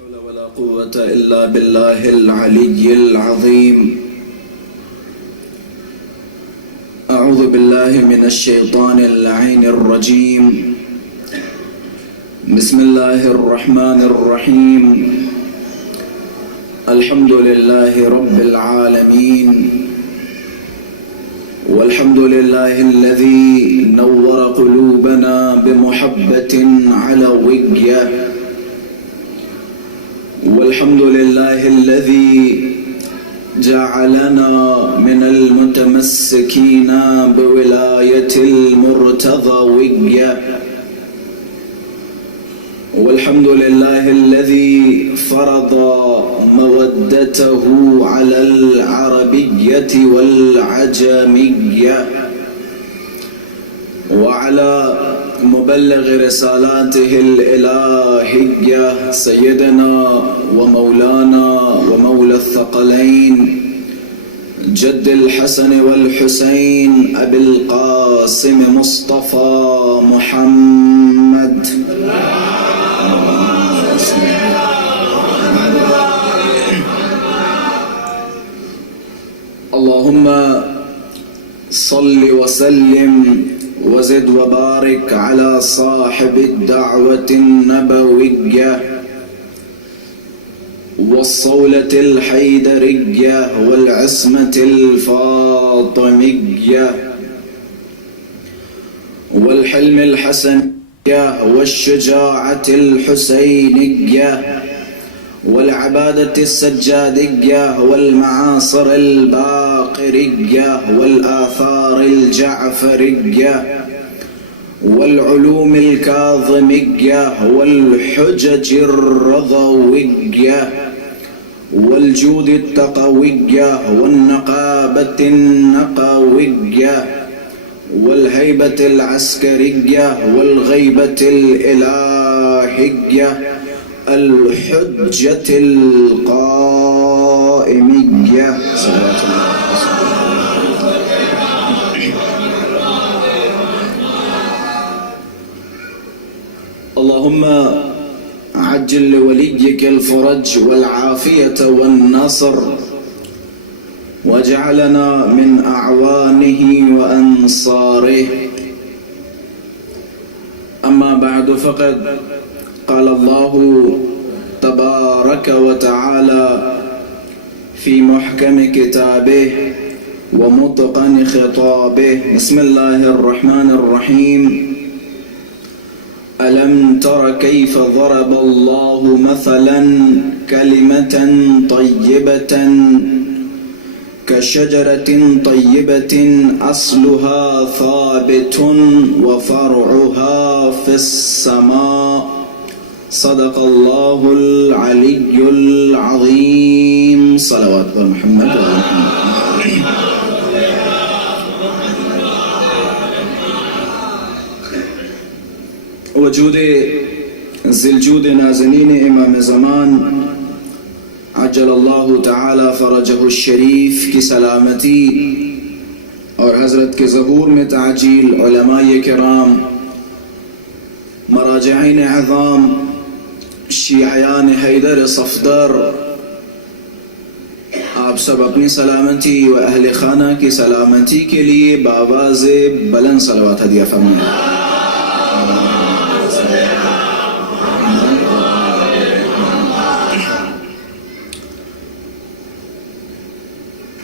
حول ولا قوة إلا بالله العلي العظيم. أعوذ بالله من الشيطان اللعين الرجيم. بسم الله الرحمن الرحيم. الحمد لله رب العالمين، والحمد لله الذي نور قلوبنا بمحبة علوية، والحمد لله الذي جعلنا من المتمسكين بولاية المرتضوية، والحمد لله الذي فرض مودته على العربية والعجمية وعلى مبلغ رسالاته الإلهية سيدنا ومولانا ومولى الثقلين جد الحسن والحسين أبي القاسم مصطفى محمد. اللهم صل وسلم وزد وبارك على صاحب الدعوة النبوية والصولة الحيدرية والعصمة الفاطمية والحلم الحسنية والشجاعة الحسينية والعبادة السجادية والمعاصر الباقرية والآثار الجعفرية والعلوم الكاظمية والحجج الرضوية والجود التقوية والنقابة النقوية والهيبة العسكرية والغيبة الإلهية الحجة القائمية. صلوات الله. اللهم عجل لوليك الفرج والعافية والنصر، واجعلنا من أعوانه وأنصاره. أما بعد، فقد قال الله تبارك وتعالى في محكم كتابه ومتقن خطابه. بسم الله الرحمن الرحيم. ألم تر كيف ضرب الله مثلا كلمة طيبة كشجرة طيبة أصلها ثابت وفرعها في السماء. صدق الله العلي العظيم. صلوات محمد وجود ذی‌الجود نازنین امام زمان عجل اللہ تعالی فرجہ الشریف کی سلامتی اور حضرت کے ظہور میں تعجیل، علماء کرام، مراجعین اعظام، شیعیان حیدر صفدر، آپ سب اپنی سلامتی و اہل خانہ کی سلامتی کے لیے بآواز بلند صلوات ہدیہ فرمائیں.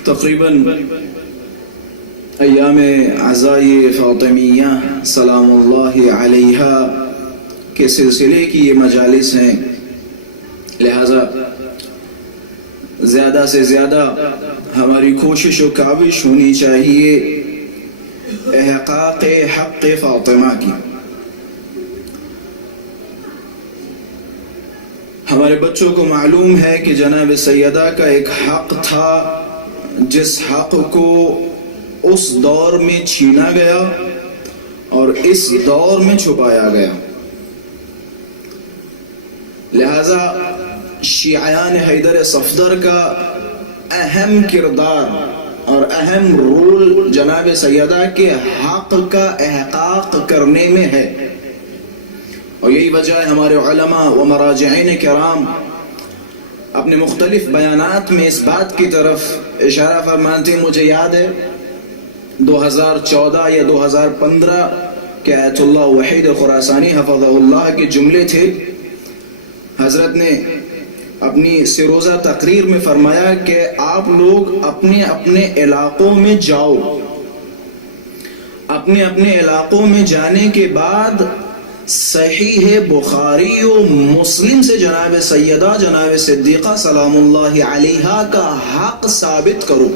تقریباً ایام عزائی فاطمیہ سلام اللہ علیہا کے سلسلے کی یہ مجالس ہیں، لہذا زیادہ سے زیادہ ہماری کوشش و کاوش ہونی چاہیے احقاق حق فاطمہ کی. ہمارے بچوں کو معلوم ہے کہ جناب سیدہ کا ایک حق تھا جس حق کو اس دور میں چھینا گیا اور اس دور میں چھپایا گیا. لہذا شیعیان حیدر صفدر کا اہم کردار اور اہم رول جناب سیدہ کے حق کا احقاق کرنے میں ہے. اور یہی وجہ ہے ہمارے علماء و مراجعین کرام اپنے مختلف بیانات میں اس بات کی طرف اشارہ فرماتے ہیں. مجھے یاد ہے 2014 یا 2015 کے آیت اللہ وحید خراسانی حفظہ اللہ کے جملے تھے. حضرت نے اپنی سروزہ تقریر میں فرمایا کہ آپ لوگ اپنے اپنے علاقوں میں جاؤ, اپنے اپنے علاقوں میں جانے کے بعد صحیح بخاری و مسلم سے جناب سیدہ جناب صدیقہ سلام اللہ علیہا کا حق ثابت کرو.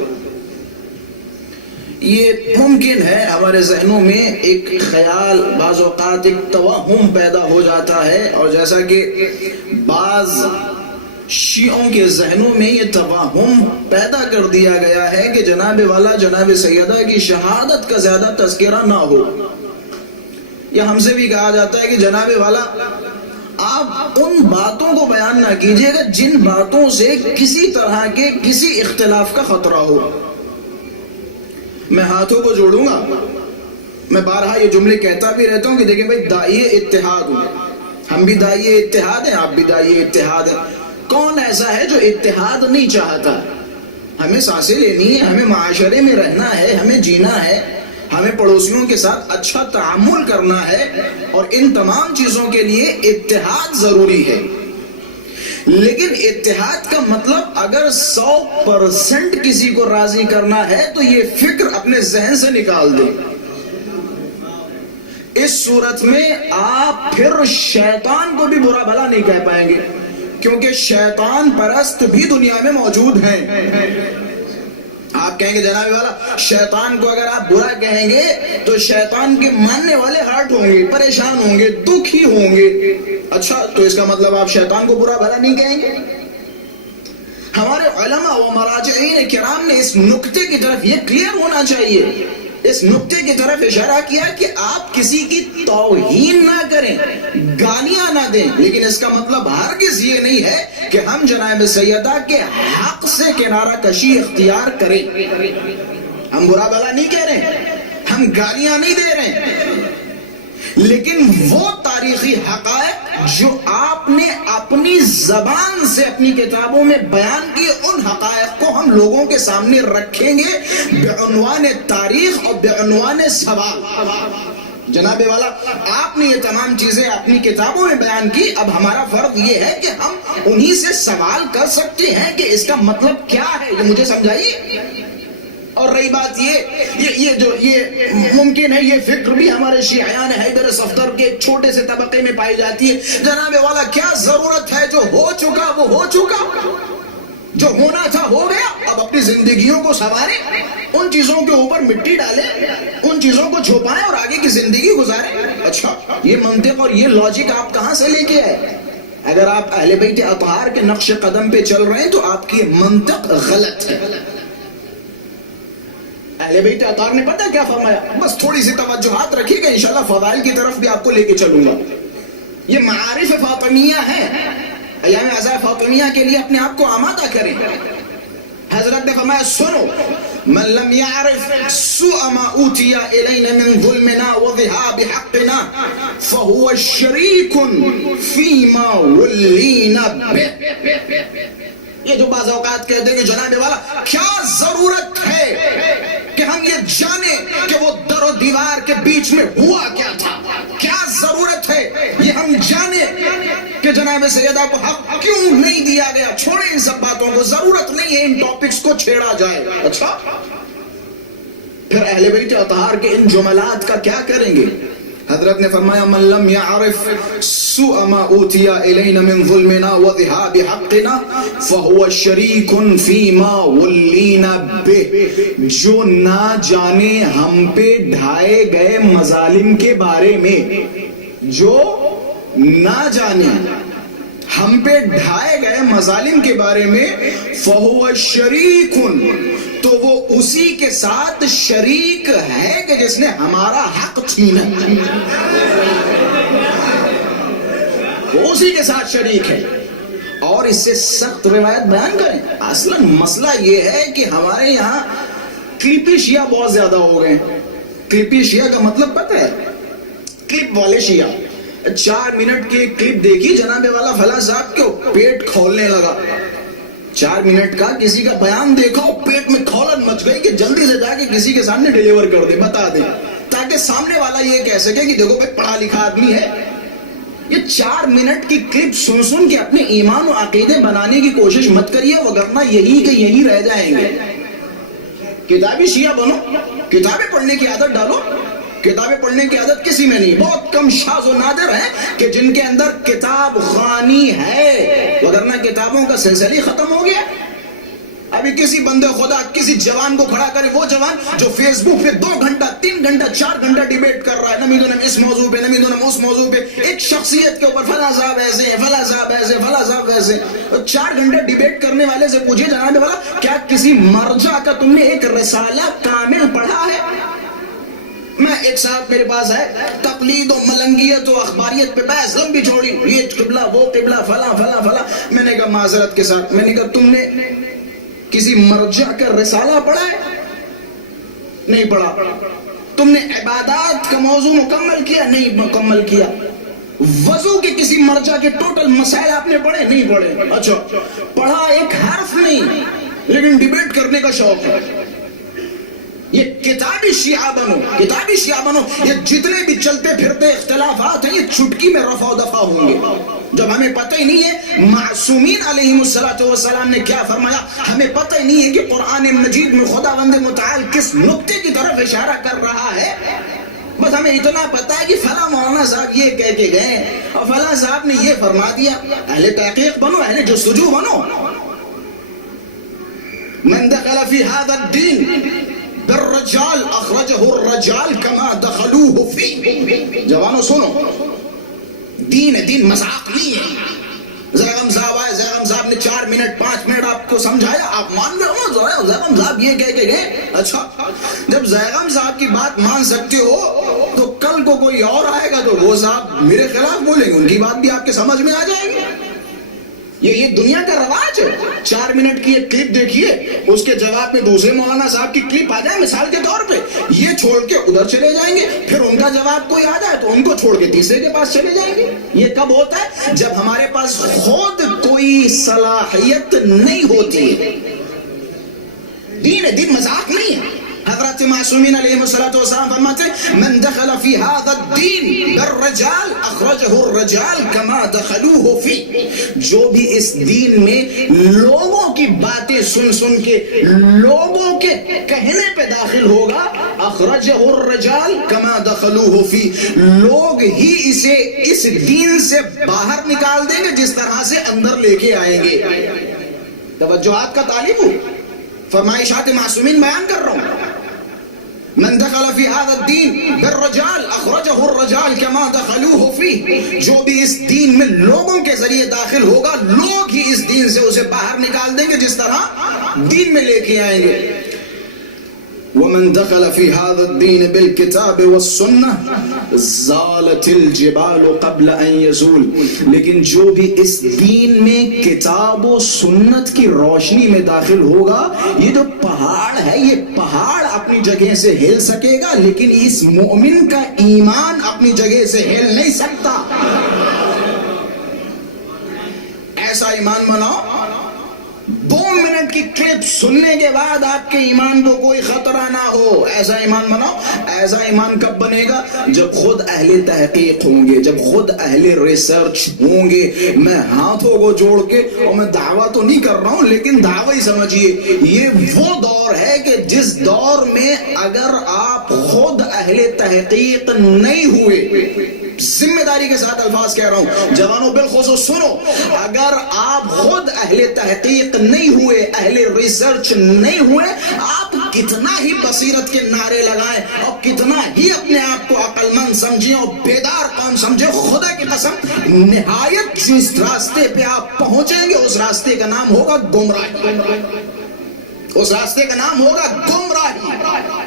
یہ ممکن ہے ہمارے ذہنوں میں ایک خیال, بعض اوقات ایک توہم پیدا ہو جاتا ہے, اور جیسا کہ بعض شیعوں کے ذہنوں میں یہ توہم پیدا کر دیا گیا ہے کہ جناب والا جناب سیدہ کی شہادت کا زیادہ تذکرہ نہ ہو, یا ہم سے بھی کہا جاتا ہے کہ جناب والا آپ ان باتوں کو بیان نہ کیجیے گا جن باتوں سے کسی طرح کے کسی اختلاف کا خطرہ ہو. میں ہاتھوں کو جوڑوں گا, میں بارہا یہ جملے کہتا بھی رہتا ہوں کہ دیکھیں بھائی داعی اتحاد ہوں, ہم بھی داعی اتحاد ہیں, آپ بھی داعی اتحاد ہیں. کون ایسا ہے جو اتحاد نہیں چاہتا؟ ہمیں سانسیں لینی ہے, ہمیں معاشرے میں رہنا ہے, ہمیں جینا ہے, ہمیں پڑوسیوں کے ساتھ اچھا تعامل کرنا ہے, اور ان تمام چیزوں کے لیے اتحاد ضروری ہے. لیکن اتحاد کا مطلب اگر 100% کسی کو راضی کرنا ہے تو یہ فکر اپنے ذہن سے نکال دیں. اس صورت میں آپ پھر شیطان کو بھی برا بھلا نہیں کہہ پائیں گے, کیونکہ شیطان پرست بھی دنیا میں موجود ہیں. آپ کہیں گے جناب والا شیطان کو اگر آپ برا کہیں گے تو شیطان کے ماننے والے ہرٹ ہوں گے, پریشان ہوں گے, دکھی ہوں گے. اچھا, تو اس کا مطلب آپ شیطان کو برا بھلا نہیں کہیں گے؟ ہمارے علماء و مراجعین کرام نے اس نقطے کی طرف یہ کلیئر ہونا چاہیے, اس نقطے کی طرف اشارہ کیا کہ آپ کسی کی توہین نہ کریں, گالیاں نہ دیں, لیکن اس کا مطلب ہرگز یہ نہیں ہے کہ ہم جناب سیدہ کے حق سے کنارہ کشی اختیار کریں. ہم برا بھلا نہیں کہہ رہے, ہم گالیاں نہیں دے رہے, لیکن وہ تاریخی حقائق جو آپ نے اپنی زبان سے اپنی کتابوں میں بیان کیے, ان حقائق کو ہم لوگوں کے سامنے رکھیں گے بعنوان تاریخ اور بعنوان سوال. جناب والا آپ نے یہ تمام چیزیں اپنی کتابوں میں بیان کی, اب ہمارا فرض یہ ہے کہ ہم انہی سے سوال کر سکتے ہیں کہ اس کا مطلب کیا ہے, یہ مجھے سمجھائیے. اور رہی بات یہ ممکن ہے یہ فکر بھی ہمارے شیعیان حیدر صفدر کے ایک چھوٹے سے طبقے میں پائی جاتی ہے, جناب والا کیا ضرورت ہے, جو ہو چکا وہ ہو چکا, جو ہونا تھا ہو گیا, اب اپنی زندگیوں کو سنواریں, ان چیزوں کے اوپر مٹی ڈالیں, ان چیزوں کو چھپائیں اور آگے کی زندگی گزاریں. اچھا, یہ منطق اور یہ لاجک آپ کہاں سے لے کے آئے؟ اگر آپ اہل بیت اطہار کے نقش قدم پہ چل رہے ہیں تو آپ کی منطق غلط ہے. اہل بیت اطہار نے پتہ کیا فرمایا؟ بس تھوڑی سی توجہات رکھیے گا, انشاءاللہ فضائل کی طرف بھی آپ کو لے کے چلوں گا. یہ معارف فاطمیہ ہے, ایام عزاء فاطمیہ کے لیے اپنے آپ کو آمادہ کریں. حضرت نے فرمایا سنو, من لم يعرف سوء ما اوتي الينا من ظلمنا وذهاب حقنا فهو شريك فيما ولينا به. یہ جو بعض اوقات کہتے ہیں کہ جناب والا کیا ضرورت ہے کہ ہم یہ جانیں کہ وہ در و دیوار کے بیچ میں ہوا کیا تھا, کیا ضرورت ہے یہ ہم جانیں کہ جناب سیدہ کو حق کیوں نہیں دیا گیا. چھوڑیں ان سب باتوں کو, ضرورت نہیں ہے ان ٹاپکس کو چھیڑا جائے. اچھا, پھر اہل بیت اطہار کے ان جملات کا کیا کریں گے؟ حضرت نے فرمایا من لم يعرف سوء ما اوتي الينا من ظلمنا وذهاب حقنا فهو شريك فيما ولينا به. جو نہ جانے ہم پہ ڈھائے گئے مظالم کے بارے میں, جو نہ جانے ہم پہ ڈھائے گئے مظالم کے بارے میں, فَهُوَ شَرِيكٌ, تو وہ اسی کے ساتھ شریک ہے کہ جس نے ہمارا حق چھینا, وہ اسی کے ساتھ شریک ہے. اور اس سے سخت روایت بیان کریں. اصلاً مسئلہ یہ ہے کہ ہمارے یہاں کلپی شیعہ بہت زیادہ ہو گئے. کلپی شیعہ کا مطلب پتہ ہے؟ کلپ والے شیعہ. 4 منٹ کی ایک کلپ دیکھی, جناب والا فلاں صاحب کو پیٹ کھولنے لگا, 4 منٹ کا کسی کا بیان دیکھا اور پیٹ میں کھولن مچ گئی کہ جلدی سے جا کے کسی کے سامنے ڈیلیور کر دے، بتا دے، تاکہ سامنے والا یہ کہہ سکے کہ دیکھو بھائی پڑھا لکھا آدمی ہے۔ یہ 4 منٹ کی کلپ سن سن کے اپنے ایمان و عقیدے بنانے کی کوشش مت کریے، وگرنہ یہی کہ یہی رہ جائیں گے۔ کتابی شیعہ بنو، کتابیں پڑھنے کی عادت ڈالو۔ کتابیں پڑھنے کی عادت کسی میں نہیں، بہت کم شاذ و نادر ہیں کہ جن کے اندر کتاب خوانی ہے، وگرنہ کتابوں کا سلسلہ ہی ختم ہو گیا۔ ابھی کسی بندے خدا کسی جوان کو کھڑا کرے، وہ جوان جو فیس بک پہ 2 گھنٹہ 3 گھنٹہ 4 گھنٹہ ڈیبیٹ کر رہا ہے، نمیدونم اس موضوع پہ، نمیدونم اس موضوع پہ، ایک شخصیت کے اوپر فلاں صاحب ایسے ہیں، فلاں صاحب ایسے، فلاں صاحب ایسے، 4 گھنٹہ ڈیبیٹ کرنے والے سے پوچھے جناب والا کیا کسی مرجع کا تم نے ایک رسالہ کامل پڑھا ہے؟ میں ایک صاحب میرے پاس ہے، تقلید و ملنگیت و اخباریت پہ بحث لمبی چھوڑی، یہ قبلہ وہ قبلہ فلاں فلاں فلاں۔ میں نے کہا معذرت کے ساتھ، میں نے کہا تم نے کسی مرجع کا رسالہ پڑھا ہے؟ نہیں پڑھا۔ تم نے عبادات کا موضوع مکمل کیا؟ نہیں مکمل کیا۔ وضو کے کسی مرجع کے ٹوٹل مسائل آپ نے پڑھے؟ نہیں پڑھے۔ اچھا، پڑھا ایک حرف نہیں، لیکن ڈیبیٹ کرنے کا شوق ہے۔ یہ کتابی شیعہ بنو، کتابی شیعہ بنو۔ یہ جتنے بھی چلتے پھرتے اختلافات ہیں یہ چٹکی میں رفع و دفع ہوں گے۔ جب ہمیں پتہ ہی نہیں ہے معصومین علیہم السلام نے کیا فرمایا، ہمیں پتہ ہی نہیں ہے کہ قرآن مجید میں خداوند متعال کس نقطے کی طرف اشارہ کر رہا ہے، بس ہمیں اتنا پتہ ہے کہ فلاں مولانا صاحب یہ کہہ کے گئے اور فلاں صاحب نے یہ فرما دیا۔ اہل تحقیق بنو، اہل جستجو بنو۔ من دخل فی هذا الدین بالرجال اخرجہ الرجال کما دخلوہ فی۔ جوانوں سنو، دین مذاق نہیں ہے۔ زیغم صاحب آئے، زیغم صاحب نے 4 منٹ 5 منٹ آپ کو سمجھایا، آپ مان رہے ہو زیغم صاحب یہ کہہ کے گئے؟ اچھا، جب زیغم صاحب کی بات مان سکتے ہو تو کل کو کوئی اور آئے گا تو وہ صاحب میرے خلاف بولیں گے، ان کی بات بھی آپ کے سمجھ میں آ جائے گی۔ یہ دنیا کا رواج ہے۔ 4 منٹ کی ایک کلپ دیکھیے، اس کے جواب میں دوسرے مولانا صاحب کی کلپ آ جائے مثال کے طور پہ، یہ چھوڑ کے ادھر چلے جائیں گے، پھر ان کا جواب کوئی آ جائے تو ان کو چھوڑ کے تیسرے کے پاس چلے جائیں گے۔ یہ کب ہوتا ہے؟ جب ہمارے پاس خود کوئی صلاحیت نہیں ہوتی ہے۔ دین مذاق نہیں ہے۔ حضرت معصومین علیہ السلام فرماتے ہیں من دخل فی هذا الدین بالرجال اخرجہ الرجال کما دخلوہ فی۔ جو بھی اس دین میں لوگوں کی باتیں سن سن کے لوگوں کے کہنے پہ داخل ہوگا، اخرجہ الرجال کما دخلوہ فی، لوگ ہی اسے اس دین سے باہر نکال دیں گے جس طرح سے اندر لے کے آئیں گے۔ توجہات کا طالب ہوں، فرمائشات معصومین بیان کر رہا ہوں۔ من دخل فی هذا الدین بالرجال اخرجہ الرجال کما دخلوہ فی، جو بھی اس دین میں لوگوں کے ذریعے داخل ہوگا لوگ ہی اس دین سے اسے باہر نکال دیں گے جس طرح دین میں لے کے آئیں گے۔ ومن دخل فی هذا الدین بالکتاب والسنہ زالت الجبال قبل ان یزول، لیکن جو بھی اس دین میں کتاب و سنت کی روشنی میں داخل ہوگا، یہ جو پہاڑ ہے یہ پہاڑ اپنی جگہ سے ہل سکے گا لیکن اس مومن کا ایمان اپنی جگہ سے ہل نہیں سکتا۔ ایسا ایمان بناؤ 2 منٹ کی کلپ سننے کے بعد آپ کے ایمان کو کوئی خطرہ نہ ہو، ایسا ایمان بناؤ۔ ایسا ایمان کب بنے گا؟ جب خود اہل تحقیق ہوں گے، جب خود اہل ریسرچ ہوں گے۔ میں ہاتھوں کو جوڑ کے، اور میں دعویٰ تو نہیں کر رہا ہوں لیکن دعویٰ ہی سمجھیے، یہ وہ دور ہے کہ جس دور میں اگر آپ خود اہل تحقیق نہیں ہوئے، ذمہ داری کے ساتھ الفاظ کہہ رہا ہوں، جوانوں بالخصوص سنو، اگر آپ خود اہل تحقیق نہیں ہوئے، اہل ریسرچ نہیں ہوئے، آپ کتنا ہی بصیرت کے نعرے لگائیں اور کتنا ہی اپنے آپ کو عقل مند سمجھیں اور بیدار قوم سمجھیں، خدا کی قسم نہایت جس راستے پہ آپ پہنچیں گے اس راستے کا نام ہوگا گمراہی، اس راستے کا نام ہوگا گمراہی۔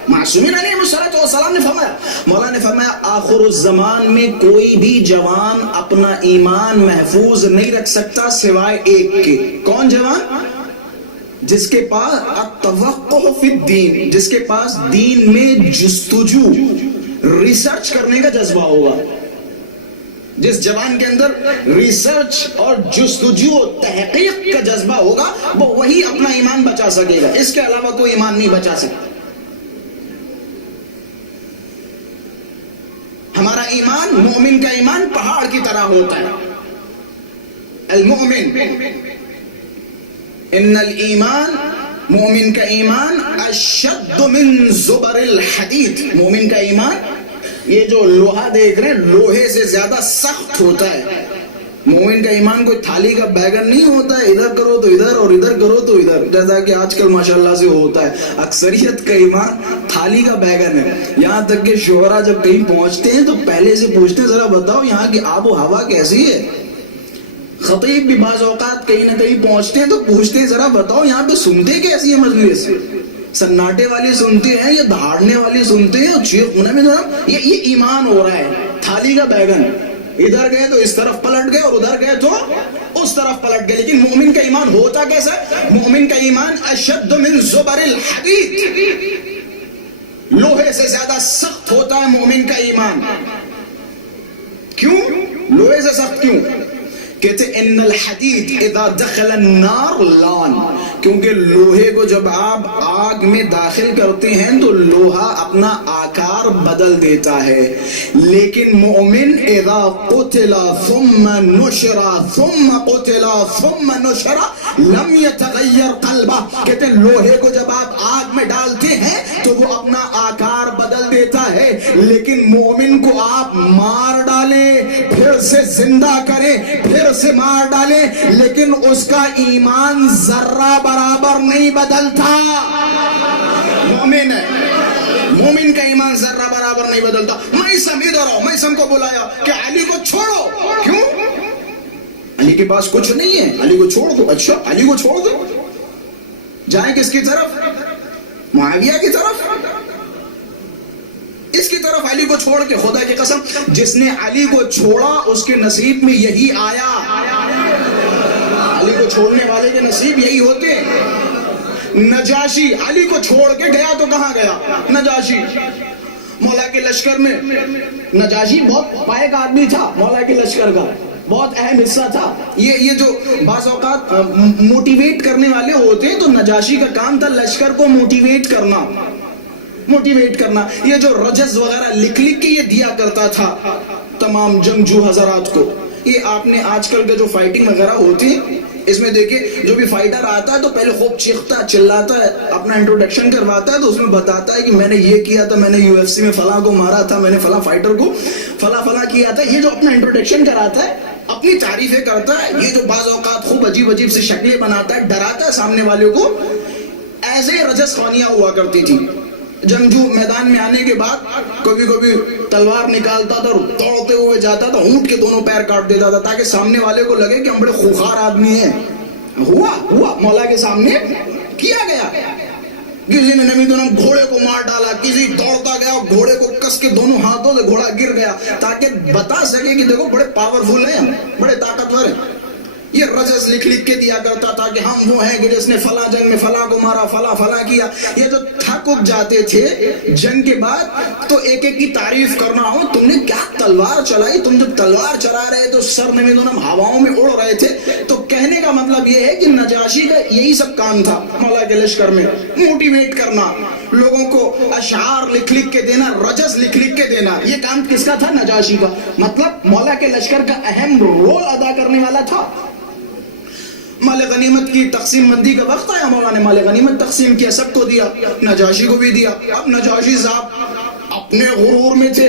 معصومین علیہ السلام نے فرمایا، مولا نے فرمایا آخر الزمان میں کوئی بھی جوان اپنا ایمان محفوظ نہیں رکھ سکتا سوائے ایک کے۔ کون جوان؟ جس کے پاس التوقع فی الدین، جس کے پاس دین میں جستجو ریسرچ کرنے کا جذبہ ہوگا۔ جس جوان کے اندر ریسرچ اور جستجو و تحقیق کا جذبہ ہوگا وہ وہی اپنا ایمان بچا سکے گا، اس کے علاوہ کوئی ایمان نہیں بچا سکتا۔ ہمارا ایمان، مومن کا ایمان پہاڑ کی طرح ہوتا ہے۔ المؤمن ان الایمان، مومن کا ایمان اشد من زبر الحدید، مومن کا ایمان یہ جو لوہا دیکھ رہے ہیں لوہے سے زیادہ سخت ہوتا ہے۔ مومن کا ایمان کوئی تھالی کا بیگن نہیں ہوتا ہے، ادھر کرو تو ادھر اور ادھر کرو تو ادھر، جیسا کہ آج کل ماشاءاللہ سے ہوتا ہے۔ اکثریت کا ایمان تھالی کا بیگن ہے، یہاں تک کہ شعراء جب کہیں پہنچتے ہیں تو پہلے سے پوچھتے ہیں ذرا بتاؤ یہاں کی آب و ہوا کیسی ہے۔ خطیب بھی بعض اوقات کہیں نہ کہیں پہنچتے ہیں تو پوچھتے ہیں ذرا بتاؤ یہاں پہ سنتے کیسی ہے مجلس، سناٹے والی سنتے ہیں یا دہاڑنے والی سنتے ہیں، یہ ایمان ہو رہا ہے تھالی کا بیگن، ادھر گئے تو اس طرف پلٹ گئے اور ادھر گئے تو اس طرف پلٹ گئے۔ لیکن مومن کا ایمان ہوتا کیسا ہے؟ مومن کا ایمان اشد من زبر الحدید، لوہے سے زیادہ سخت ہوتا ہے مومن کا ایمان۔ کیوں لوہے سے سخت کیوں؟ کہتے ان الحدید اذا دخل النار لان، کیونکہ لوہے کو جب آپ آگ میں داخل کرتے ہیں تو لوہا اپنا آکار بدل دیتا ہے، لیکن مومن اذا قتل ثم نشر ثم قتل ثم نشر لم يتغیر قلبہ، کہتے ہیں لوہے کو جب آپ آگ میں ڈالتے ہیں تو وہ اپنا آکار بدل دیتا ہے، لیکن مومن کو آپ مار ڈالیں پھر سے زندہ کریں پھر سے مار ڈالے لیکن اس کا ایمان ذرہ برابر نہیں بدلتا۔ مومن ہے، مومن کا ایمان ذرہ برابر نہیں بدلتا۔ میثم ادھر آؤ، میثم کو بلایا کہ علی کو چھوڑو، کیوں؟ علی کے پاس کچھ نہیں ہے، علی کو چھوڑ دو۔ اچھا علی کو چھوڑ دو، جائیں کس کی طرف؟ معاویہ کی طرف، اس کی طرف علی کو چھوڑ کے۔ خدا کی قسم جس نے علی کو چھوڑا اس کے نصیب میں یہی آیا، علی کو چھوڑنے والے کے نصیب یہی ہوتے ہیں۔ نجاشی علی کو چھوڑ کے گیا تو کہاں گیا؟ نجاشی مولا کے لشکر میں، نجاشی بہت پائک آدمی تھا، مولا کے لشکر کا بہت اہم حصہ تھا۔ یہ جو بعض اوقات موٹیویٹ کرنے والے ہوتے ہیں تو نجاشی کا کام تھا لشکر کو موٹیویٹ کرنا، موٹیویٹ کرنا۔ یہ جو رجز وغیرہ لکھ لکھ کے یہ دیا کرتا تھا تمام جنگجو حضرات کو۔ یہ آپ نے آج کل کے جو فائٹنگ وغیرہ ہوتی ہے اس میں دیکھیں جو بھی فائٹر آتا ہے تو پہلے خوب چیختا چلاتا ہے، اپنا انٹروڈکشن کرواتا ہے تو اس میں بتاتا ہے کہ میں نے یہ کیا تھا، میں نے UFC میں فلاں کو مارا تھا، میں نے فلاں فائٹر کو فلاں کیا تھا۔ یہ جو اپنا انٹروڈکشن کراتا ہے، اپنی تعریفیں کرتا ہے، یہ جو بعض اوقات خوب عجیب عجیب سے شکلیں بناتا ہے، ڈراتا ہے سامنے والے کو، ایسے رجز خوانیاں ہوا کرتی تھی۔ جنگجو میدان میں آنے کے بعد کبھی کبھی تلوار نکالتا تھا اور دوڑتے ہوئے جاتا تھا، اونٹ کے دونوں پیر کاٹ دیتا تھا تاکہ سامنے والے کو لگے کہ ہم بڑے خوخار آدمی ہیں۔ ہوا مولا کے سامنے کیا گیا۔ کسی نے نبی دونوں گھوڑے کو مار ڈالا، کسی دوڑتا گیا گھوڑے کو کس کے دونوں ہاتھوں سے گھوڑا گر گیا تاکہ بتا سکے کہ دیکھو بڑے پاورفل ہیں، بڑے طاقتور ہیں۔ یہ رجز لکھ لکھ کے دیا کرتا تھا کہ ہم وہ ہیں کہ جس نے فلاں جنگ میں فلاں کو مارا، فلاں کیا۔ یہ جو تھک اک جاتے تھے جنگ کے بعد تو ایک ایک کی تعریف کرنا ہو، تم نے کیا تلوار چلائی، تم جب تلوار چلا رہے تو سر نمیدونم ہواؤں میں اڑ رہے تھے۔ تو کہنے کا مطلب یہ ہے کہ نجاشی کا یہی سب کام تھا مولا کے لشکر میں، موٹیویٹ کرنا، لوگوں کو اشعار لکھ لکھ کے دینا، رجز لکھ لکھ کے دینا۔ یہ کام کس کا تھا؟ نجاشی کا۔ مطلب مولا کے لشکر کا اہم رول ادا کرنے والا تھا۔ مال غنیمت کی تقسیم بندی کا وقت آیا، مولا نے مال غنیمت تقسیم کیا، سب کو دیا، نجاشی کو بھی دیا۔ اب نجاشی صاحب اپنے غرور میں تھے،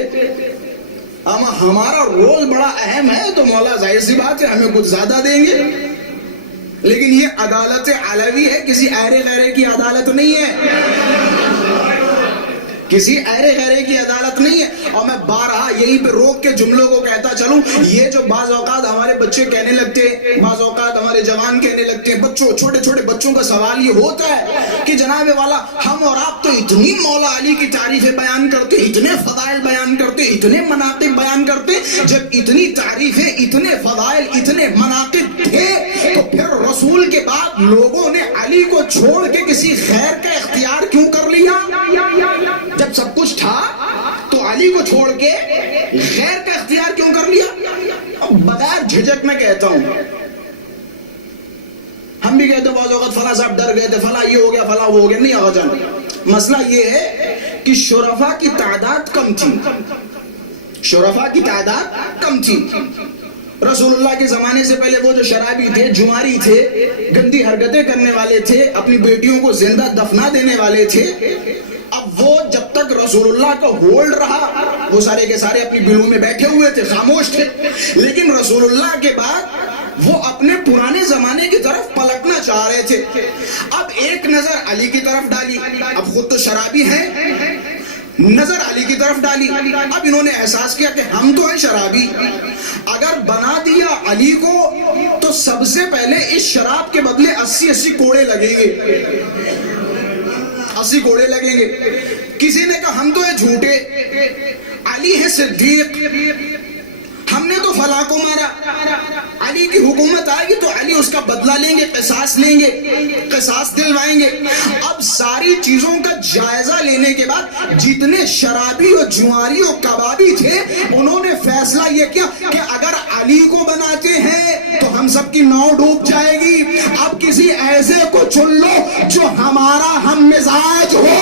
ہمارا رول بڑا اہم ہے تو مولا ظاہر سی بات ہے ہمیں کچھ زیادہ دیں گے، لیکن یہ عدالت علوی ہے، کسی ایرے غیرے کی عدالت نہیں ہے، کسی ایرے غیرے کی عدالت نہیں ہے۔ اور میں بارہا یہیں پہ روک کے جملوں کو کہتا چلوں، یہ جو بعض اوقات ہمارے بچے کہنے لگتے ہیں، بعض اوقات ہمارے جوان کہنے لگتے ہیں، بچوں چھوٹے چھوٹے بچوں کا سوال یہ ہوتا ہے کہ جناب والا ہم اور آپ تو اتنی مولا علی کی تعریفیں بیان کرتے، اتنے فضائل بیان کرتے، اتنے مناقب بیان کرتے، جب اتنی تعریفیں، اتنے فضائل، اتنے مناقب تھے تو پھر رسول کے بعد لوگوں نے علی کو چھوڑ کے کسی خیر کا اختیار کیوں کر لیا؟ جب سب کچھ تھا تو علی کو چھوڑ کے غیر کا اختیار کیوں کر لیا؟ جھجک میں کہتا ہوں. ہم بھی کہتے ہیں بعض اوقات فلاں صاحب ڈر گئے تھے, فلاں یہ ہو گیا, فلاں وہ ہو گیا. نہیں آقا جان, مسئلہ یہ ہے کہ شرفاء کی تعداد کم تھی. شرفاء کی تعداد کم تھی. رسول اللہ کے زمانے سے پہلے وہ جو شرابی تھے, جواری تھے, گندی حرکتیں کرنے والے تھے, اپنی بیٹیوں کو زندہ دفنا دینے والے تھے, اب وہ جب تک رسول اللہ کا ہولڈ رہا وہ سارے کے سارے اپنی بلوں میں بیٹھے ہوئے تھے, خاموش تھے. لیکن رسول اللہ کے بعد وہ اپنے پرانے زمانے کی طرف پلٹنا چاہ رہے تھے. اب ایک نظر علی کی طرف ڈالی, اب خود تو شرابی ہیں, نظر علی کی طرف ڈالی. اب انہوں نے احساس کیا کہ ہم تو ہیں شرابی, اگر بنا دیا علی کو تو سب سے پہلے اس شراب کے بدلے 80 کوڑے لگیں گے, 80 کوڑے لگیں گے. کسی نے کہا ہم تو ہیں جھوٹے, علی ہے صدیق, ہم نے تو فلاں کو مارا, علی کی حکومت آئے گی تو علی اس کا بدلہ لیں گے, قصاص لیں گے, قصاص دلوائیں گے. اب ساری چیزوں کا جائزہ لینے کے بعد جتنے شرابی اور جواری اور کبابی تھے انہوں نے فیصلہ یہ کیا کہ اگر علی کو بناتے ہیں تو ہم سب کی ناؤ ڈوب جائے گی. اب کسی ایسے کو چن لو جو ہمارا ہم مزاج ہو,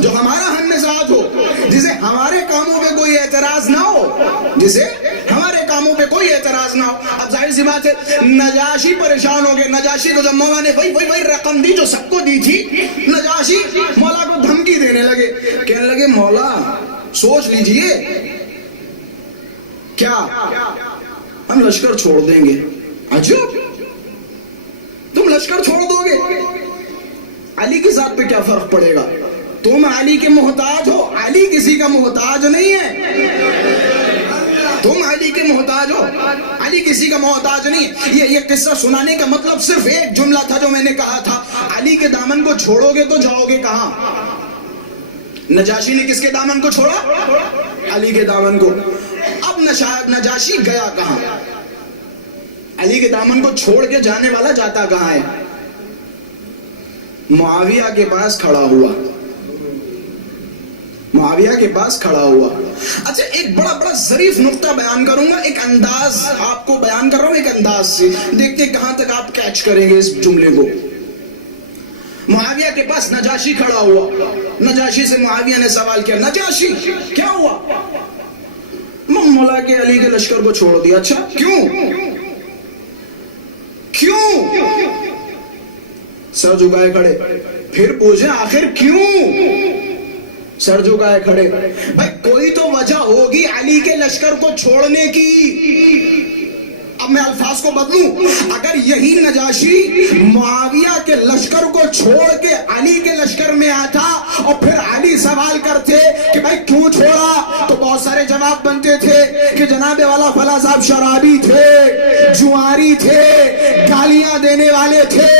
جو ہمارا ہم مزاج ہو, جسے ہمارے کاموں پہ کوئی اعتراض نہ ہو, جسے ہمارے کاموں پہ کوئی اعتراض نہ ہو. اب ظاہر سی بات ہے نجاشی پریشان ہو گئے. نجاشی کو جب مولا نے وہی رقم دی جو سب کو دی تھی, نجاشی مولا کو دھمکی دینے لگے, کہنے لگے مولا سوچ لیجئے, کیا ہم لشکر چھوڑ دیں گے؟ عجب, تم لشکر چھوڑ دو گے, علی کی ذات پہ کیا فرق پڑے گا؟ تم علی کے محتاج ہو, علی کسی کا محتاج نہیں ہے. تم علی کے محتاج ہو, علی کسی کا محتاج نہیں. یہ قصہ سنانے کا مطلب صرف ایک جملہ تھا جو میں نے کہا تھا, علی کے دامن کو چھوڑو گے تو جاؤ گے کہاں؟ نجاشی نے کس کے دامن کو چھوڑا؟ علی کے دامن کو. اب نجاشی گیا کہاں؟ علی کے دامن کو چھوڑ کے جانے والا جاتا کہاں ہے؟ معاویہ کے پاس کھڑا ہوا, معاویہ کے پاس کھڑا ہوا. اچھا ایک بڑا ظریف نقطہ بیان کروں گا, ایک انداز آپ کو بیان کر رہا ہوں, ایک انداز سے دیکھتے کہاں تک آپ کیچ کریں گے اس جملے کو. معاویہ کے پاس نجاشی کھڑا ہوا, نجاشی سے معاویہ نے سوال کیا, نجاشی کیا ہوا؟ مولا کے علی کے لشکر کو چھوڑ دیا. اچھا کیوں؟ سر جھکائے کھڑے. پھر پوچھیں آخر کیوں؟ سر جھکائے کھڑے. بھائی کوئی تو وجہ ہوگی علی کے لشکر کو چھوڑنے کی. اب میں الفاظ کو بدلوں, اگر یہی نجاشی معاویہ کے لشکر کو چھوڑ کے علی کے لشکر میں آتا اور پھر علی سوال کرتے کہ بھائی کیوں چھوڑا, تو بہت سارے جواب بنتے تھے کہ جناب والا فلاں صاحب شرابی تھے, جواری تھے, گالیاں دینے والے تھے,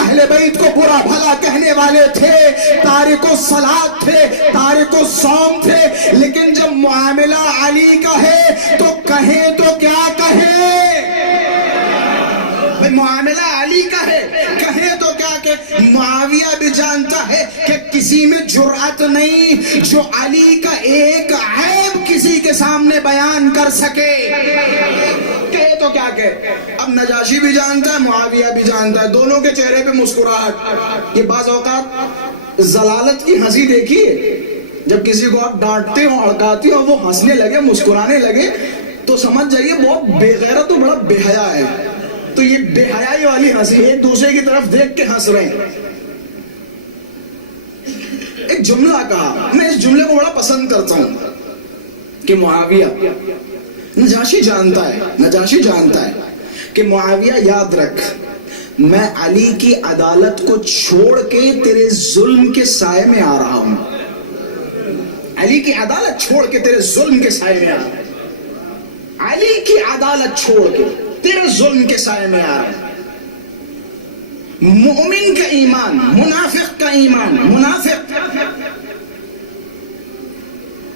اہل بیت کو برا بھلا کہنے والے تھے, تارک الصلاۃ تھے, تارک الصوم تھے. لیکن جب معاملہ علی کا ہے تو کہیں تو کیا کہیں, معاملہ علی کا ہے کہے تو کیا کہ معاویہ بھی جانتا ہے کہ کسی میں جرأت نہیں جو علی کا ایک عیب کسی کے سامنے بیان کر سکے. کہے تو کیا کہ اب نجاشی بھی جانتا ہے, معاویہ بھی جانتا ہے, دونوں کے چہرے پہ مسکراہٹ. یہ بعض اوقات ضلالت کی ہنسی دیکھیے, جب کسی کو آپ ڈانٹتے ہو, اڑکاتے ہو, وہ ہنسنے لگے, مسکرانے لگے, تو سمجھ جائیے بہت بے غیرت تو بڑا بے حیا ہے. تو یہ بے حیائی والی ہنسی, ایک دوسرے کی طرف دیکھ کے ہنس رہے ہیں. ایک جملہ کہا, میں اس جملے کو بڑا پسند کرتا ہوں کہ معاویہ, نجاشی جانتا ہے کہ معاویہ یاد رکھ, میں علی کی عدالت کو چھوڑ کے تیرے ظلم کے سائے میں آ رہا ہوں. علی کی عدالت چھوڑ کے تیرے ظلم کے سائے میں آ رہا ہوں. علی کی عدالت چھوڑ کے تیرے ظلم کے سائے میں آ رہا ہے. مومن کا ایمان, منافق کا ایمان, منافق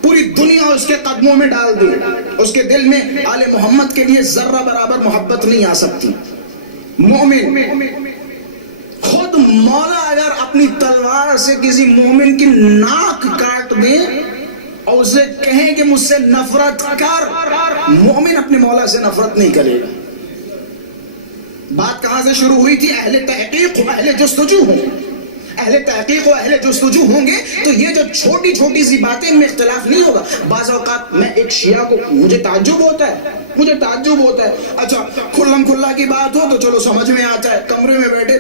پوری دنیا اس کے قدموں میں ڈال دی, اس کے دل میں آل محمد کے لیے ذرہ برابر محبت نہیں آ سکتی. مومن, خود مولا اگر اپنی تلوار سے کسی مومن کی ناک کاٹ دے اور اسے کہیں کہ مجھ سے نفرت کر، مومن اپنے مولا سے نفرت نہیں کرے گا۔ بات کہاں سے شروع ہوئی تھی؟ اہل تحقیق و اہل جستجو ہوں، اہل تحقیق و اہل جستجو ہوں گے تو یہ جو چھوٹی چھوٹی سی باتیں ان میں اختلاف نہیں ہوگا۔ بعض اوقات میں ایک شیعہ کو مجھے تعجب ہوتا ہے، اچھا کھلم کھلا کی بات ہو تو چلو سمجھ میں آتا ہے، کمرے میں بیٹھے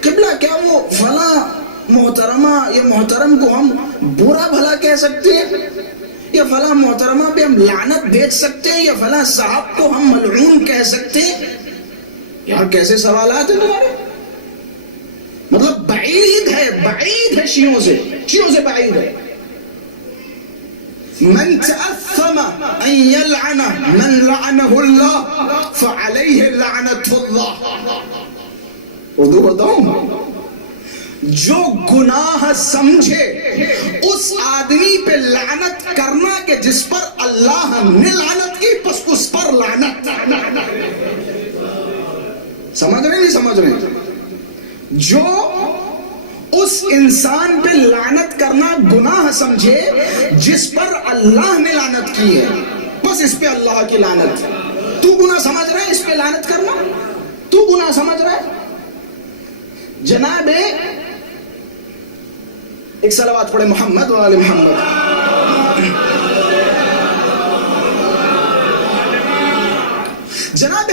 قبلہ کیا وہ فلاں محترمہ یا محترم کو ہم برا بھلا کہہ سکتے ہیں، یا فلاں محترمہ پہ ہم لعنت بھیج سکتے ہیں، یا فلاں صاحب کو ہم ملعون کہہ سکتے ہیں؟ یار کیسے سوالات ہیں تمہارے؟ مطلب بعید ہے شیعوں سے بعید ہے۔ من تأثم ان يلعن من لعنه الله فعليه لعنة الله۔ اردو بتاؤں، جو گناہ سمجھے اس آدمی پہ لعنت کرنا کہ جس پر اللہ نے لعنت کی، پس اس پر لعنت۔ سمجھ رہے نہیں سمجھ رہے؟ جو اس انسان پہ لعنت کرنا گناہ سمجھے جس پر اللہ نے لعنت کی ہے، بس اس پہ اللہ کی لعنت۔ تو گناہ سمجھ رہا ہے اس پہ لعنت کرنا؟ تو گناہ سمجھ رہا ہے؟ جناب ایک صلوات پڑھے محمد و آل محمد۔ جناب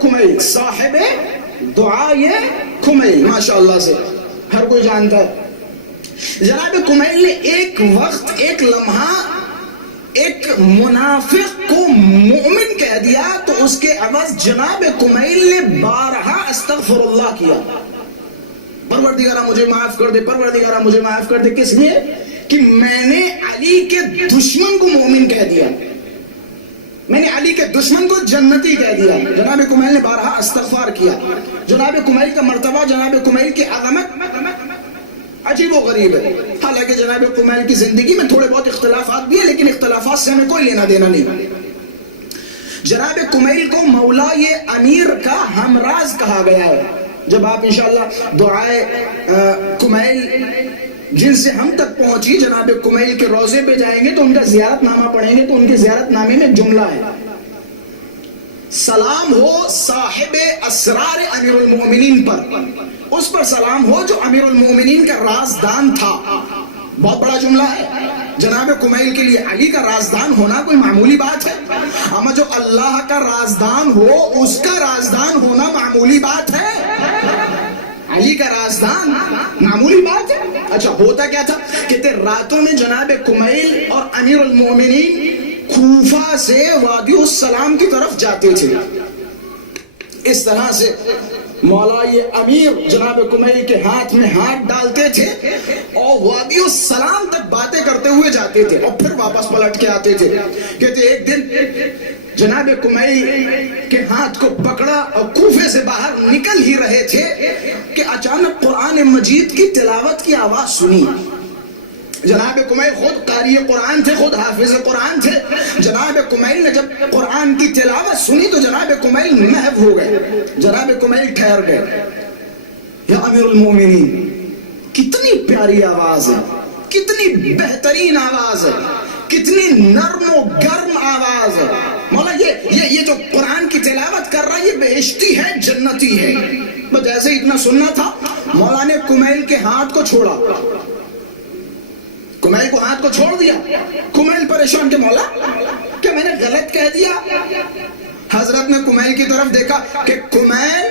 کمیل صاحب دعائے کمیل، ماشاءاللہ سے ہر کوئی جانتا ہے۔ جناب کمیل نے ایک وقت، ایک لمحہ ایک منافق کو مومن کہہ دیا تو اس کے عوض جناب کمیل نے 12 استغفر اللہ کیا، پروردگارہ مجھے معاف کر دے، پروردگارہ مجھے معاف کر دے۔ کس لیے؟ کہ میں نے علی کے دشمن کو مومن کہہ دیا، میں نے علی کے دشمن کو جنتی کہہ دیا۔ جناب کمیل نے 12 استغفار کیا۔ جناب کمیل کا مرتبہ، جناب کمیل کی عظمت عجیب و غریب ہے۔ حالانکہ جناب کمیل کی زندگی میں تھوڑے بہت اختلافات بھی ہیں، لیکن اختلافات سے ہمیں کوئی لینا دینا نہیں۔ جناب کمیل کو مولا یہ امیر کا ہمراز کہا گیا ہے۔ جب آپ انشاءاللہ دعائے کمیل جن سے ہم تک پہنچی جناب کمیل کے روضے پہ جائیں گے تو ان کا زیارت نامہ پڑھیں گے تو ان کے زیارت نامے میں جملہ ہے، سلام ہو صاحب اسرار امیر المومنین پر، اس پر سلام ہو جو امیر المومنین کا رازدان تھا۔ بہت بڑا جملہ ہے۔ جناب کمیل کے لیے علی کا رازدان ہونا کوئی معمولی بات ہے؟ اما جو اللہ کا رازدان ہو اس کا رازدان ہونا معمولی بات ہے؟ علی کا رازدان معمولی بات ہے؟ اچھا ہوتا کیا تھا کہ راتوں میں جناب کمیل اور امیر المومنین کوفہ سے وادی السلام کی طرف جاتے تھے۔ اس طرح سے مولا یہ امیر جناب کمیل کے ہاتھ میں ہاتھ ڈالتے تھے اور وادی السلام تک باتیں کرتے ہوئے جاتے تھے اور پھر واپس پلٹ کے آتے تھے۔ کہتے ایک دن جناب کمیل کے ہاتھ کو پکڑا اور کوفے سے باہر نکل ہی رہے تھے کہ اچانک قرآن مجید کی تلاوت کی آواز سنی۔ جناب کمیل خود قاری قرآن تھے، خود حافظ قرآن تھے۔ جناب کمیل نے جب قرآن کی تلاوت سنی تو جناب کمیل محو ہو گئے، جناب کمیل ٹھہر گئے۔ یا امیر المومنین، کتنی پیاری آواز ہے، کتنی بہترین آواز ہے، کتنی نرم و گرم آواز ہے۔ مولا یہ جو قرآن کی تلاوت کر رہا ہے یہ بہشتی ہے، جنتی ہے۔ بس ایسے اتنا سننا تھا، مولا نے کمیل کے ہاتھ کو چھوڑا، کمیل کو ہاتھ کو چھوڑ دیا۔ کمیل پریشان کہ مولا کیا میں نے غلط کہہ دیا؟ حضرت نے کمیل کی طرف دیکھا کہ کمیل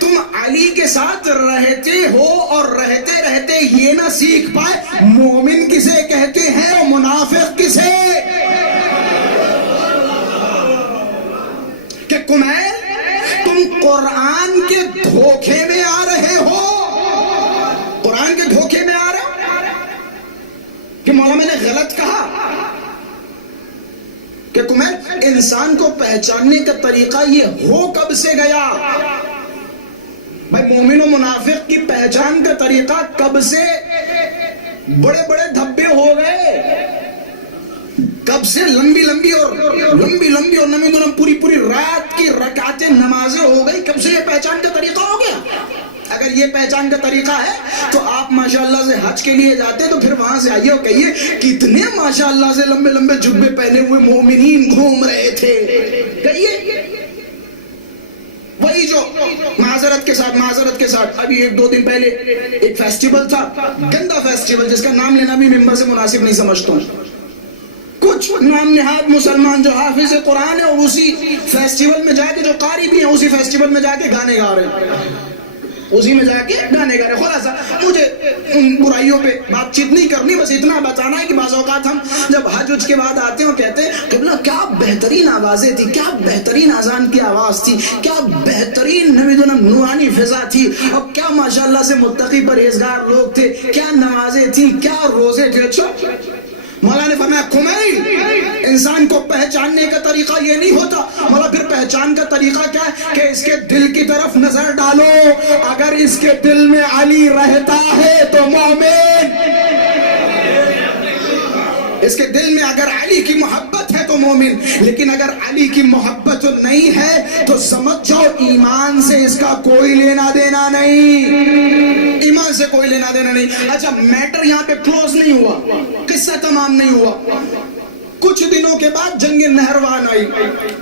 تم علی کے ساتھ رہتے ہو اور رہتے رہتے یہ نہ سیکھ پائے مومن کسے کہتے ہیں اور منافق کسے؟ کہ کمیل تم قرآن کے دھوکے میں آ رہے ہو، قرآن کے دھوکے میں آ رہے ہو کہ مولا میں نے غلط کہا۔ کہ کمیل انسان کو پہچاننے کا طریقہ یہ ہو کب سے گیا؟ بھائی مومن و منافق کی پہچان کا طریقہ کب سے بڑے بڑے دھبے ہو گئے، کب سے لمبی اور نمی پوری رات کی رکعتیں نمازیں ہو گئی، کب سے یہ پہچان کا طریقہ ہو گیا؟ اگر یہ پہچان کا طریقہ ہے؟ تو آپ ماشاءاللہ سے حج کے لیے جاتے تو پھر وہاں سے آئیے اور کہیے کتنے ماشاءاللہ سے لمبے لمبے جبے پہنے ہوئے مومنین گھوم رہے تھے، کہیے وہی جو معذرت کے ساتھ ابھی 1-2 دن پہلے ایک فیسٹیول تھا، گندا فیسٹیول جس کا نام لینا بھی ممبر سے مناسب نہیں سمجھتا ہوں، کچھ نام نہاد مسلمان جو حافظ قرآن ہے اور اسی فیسٹیول میں جا کے جو قاری بھی ہیں اسی فیسٹیول میں جا کے گانے گا رہے ہیں، اسی میں جا کے گانے گا رہے ہیں۔ خلاصہ مجھے ان برائیوں پہ بات چیت نہیں کرنی، بس اتنا بتانا ہے کہ بعض اوقات ہم جب حج کے بعد آتے ہیں اور کہتے ہیں قبلہ کیا بہترین آوازیں تھی، کیا بہترین اذان کی آواز تھی، کیا بہترین نورانی فضا تھی، اور کیا ماشاءاللہ سے متقی پرہیزگار لوگ تھے، کیا نمازیں تھیں، کیا روزے تھے۔ اچھا مولا نے فرمایا کمیل انسان کو پہچاننے کا طریقہ یہ نہیں ہوتا، مولا پھر پہچان کا طریقہ کیا ہے کہ اس کے دل کی طرف نظر ڈالو، اگر اس کے دل میں علی رہتا ہے تو مومن، اس کے دل میں اگر علی کی محبت ہے تو مومن، لیکن اگر علی کی محبت نہیں ہے تو سمجھ جاؤ ایمان سے اس کا کوئی لینا دینا نہیں، ایمان سے کوئی لینا دینا نہیں۔ اچھا میٹر یہاں پہ کلوز نہیں ہوا، قصہ تمام نہیں ہوا، کچھ دنوں کے بعد جنگ نہروان آئی،